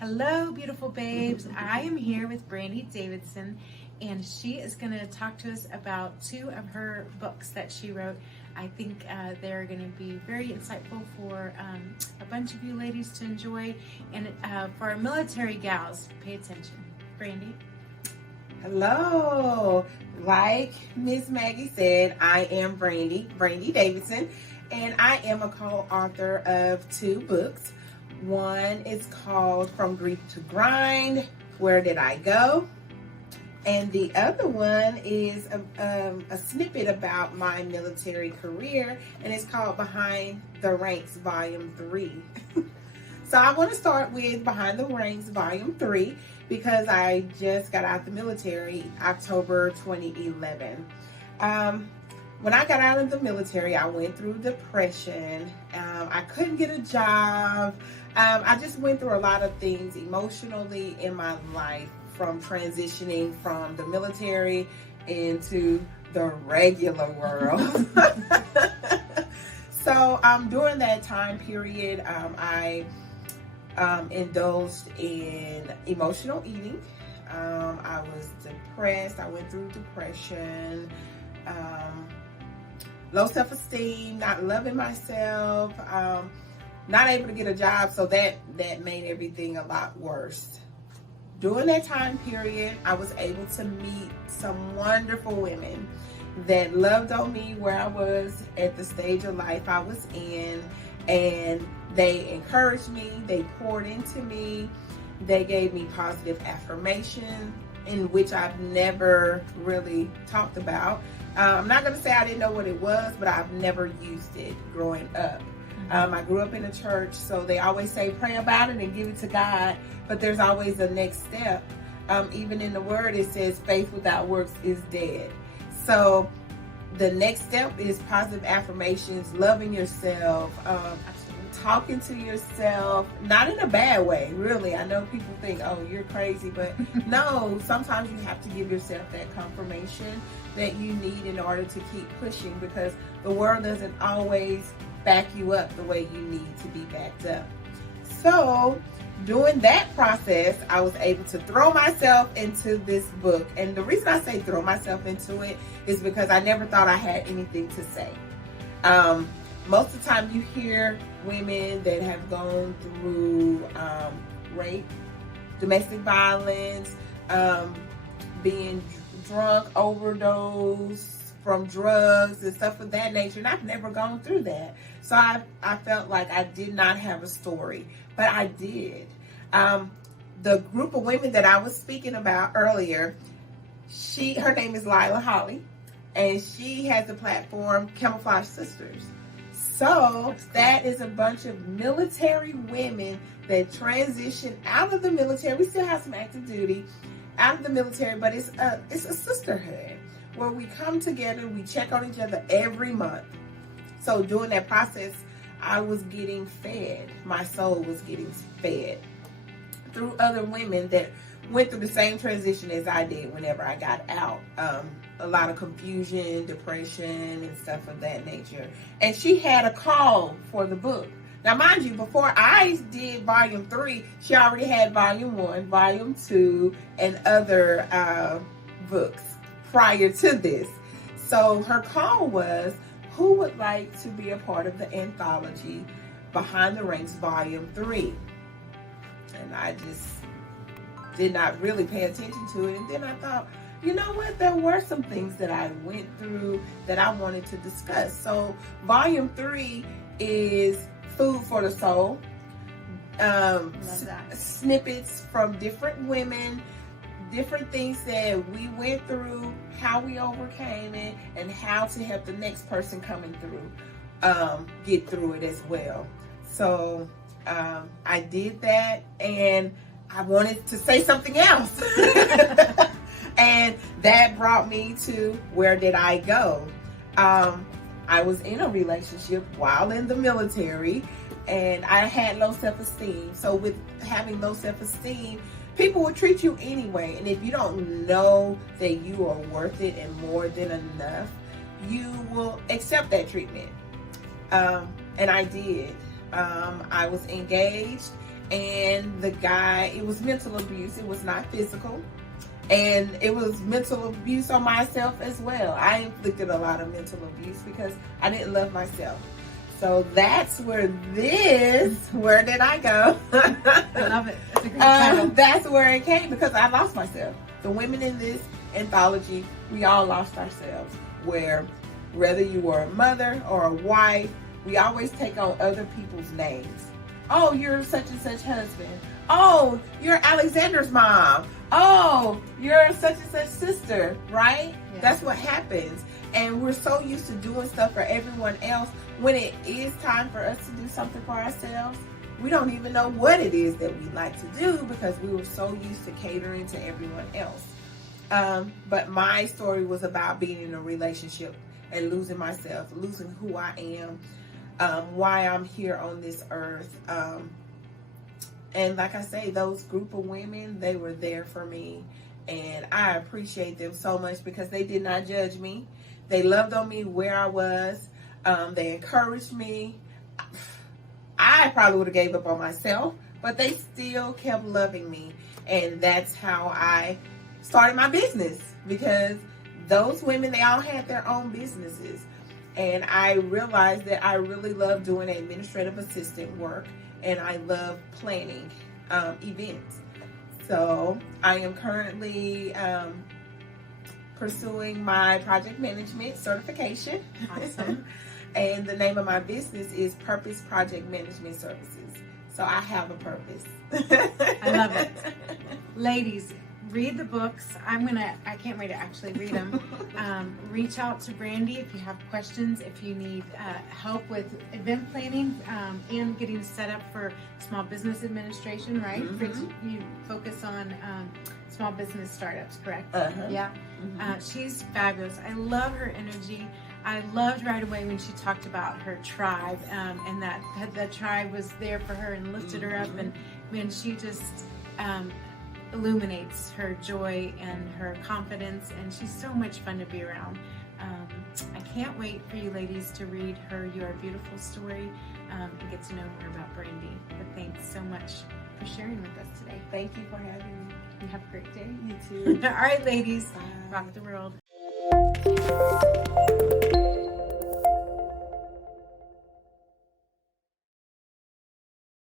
Hello, beautiful babes. I am here with Brandy Davidson, and she is going to talk to us about 2 of her books that she wrote. I think they're going to be very insightful for a bunch of you ladies to enjoy, and for our military gals, pay attention. Brandy? Hello. Like Miss Maggie said, I am Brandy Davidson, and I am a co-author of 2 books. One is called From Grief to Grind, Where Did I Go? And the other one is a snippet about my military career, and it's called Behind the Ranks Volume 3. So I want to start with Behind the Ranks Volume 3 because I just got out of the military October 2011. When I got out of the military, I went through depression. I couldn't get a job. I just went through a lot of things emotionally in my life, from transitioning from the military into the regular world. So during that time period, I indulged in emotional eating. I was depressed. I went through depression, low self-esteem, not loving myself, not able to get a job, so that made everything a lot worse. During that time period, I was able to meet some wonderful women that loved on me where I was at the stage of life I was in, and they encouraged me, they poured into me, they gave me positive affirmation, in which I've never really talked about. I'm not going to say I didn't know what it was, but I've never used it growing up. I grew up in a church, so they always say pray about it and give it to God, but there's always a next step. Even in the word it says faith without works is dead. So the next step is positive affirmations, loving yourself, talking to yourself, not in a bad way, really. I know people think, oh, you're crazy, but no, sometimes you have to give yourself that confirmation that you need in order to keep pushing, because the world doesn't always back you up the way you need to be backed up. So during that process, I was able to throw myself into this book. And the reason I say throw myself into it is because I never thought I had anything to say. Most of the time you hear women that have gone through rape, domestic violence, being drunk, overdose from drugs and stuff of that nature, and I've never gone through that. So I felt like I did not have a story, but I did. The group of women that I was speaking about earlier, her name is Lila Holly, and she has the platform Camouflage Sisters. So that is a bunch of military women that transition out of the military. We still have some active duty out of the military, but it's a sisterhood where we come together, we check on each other every month. So during that process, I was getting fed. My soul was getting fed through other women that went through the same transition as I did whenever I got out. A lot of confusion, depression, and stuff of that nature. And she had a call for the book. Now, mind you, before I did volume 3, she already had volume 1, volume 2, and other books prior to this. So her call was, who would like to be a part of the anthology Behind the Ranks Volume 3? And I just did not really pay attention to it. And then I thought, you know what? There were some things that I went through that I wanted to discuss. So volume 3 is food for the soul. Snippets from different women, different things that we went through, how we overcame it, and how to help the next person coming through get through it as well. So I did that, and I wanted to say something else. And that brought me to Where Did I Go? I was in a relationship while in the military, and I had low self-esteem. So with having low self-esteem, people will treat you anyway. And if you don't know that you are worth it and more than enough, you will accept that treatment. And I did. I was engaged, and the guy, it was mental abuse. It was not physical. And it was mental abuse on myself as well. I inflicted a lot of mental abuse because I didn't love myself. So that's where where did I go? I love it. It's a great title. That's where it came, because I lost myself. The women in this anthology, we all lost ourselves. Whether you were a mother or a wife, we always take on other people's names. Oh, you're such and such husband. Oh, you're Alexander's mom. Oh, you're such and such sister, right? Yeah. That's what happens. And we're so used to doing stuff for everyone else. When it is time for us to do something for ourselves, we don't even know what it is that we like to do, because we were so used to catering to everyone else. But my story was about being in a relationship and losing myself, losing who I am, why I'm here on this earth. And like I say, those group of women, they were there for me. And I appreciate them so much, because they did not judge me. They loved on me where I was. They encouraged me. I probably would have gave up on myself, but they still kept loving me. And that's how I started my business, because those women, they all had their own businesses. And I realized that I really love doing administrative assistant work, and I love planning events. So I am currently pursuing my project management certification. Awesome. And the name of my business is Purpose Project Management Services. So I have a purpose. I love it. Ladies, read the books. I can't wait to actually read them. Reach out to Brandy if you have questions, if you need help with event planning and getting set up for small business administration, right? Mm-hmm. You focus on small business startups, correct? Uh-huh. Yeah. Mm-hmm. She's fabulous. I love her energy. I loved right away when she talked about her tribe, and that the tribe was there for her and lifted her up, and when she just illuminates her joy and her confidence, and she's so much fun to be around. I can't wait for you ladies to read her You Are Beautiful story and get to know more about Brandy. But thanks so much for sharing with us today. Thank you for having me. You have a great day. You too. All right, ladies, Bye. rock the world.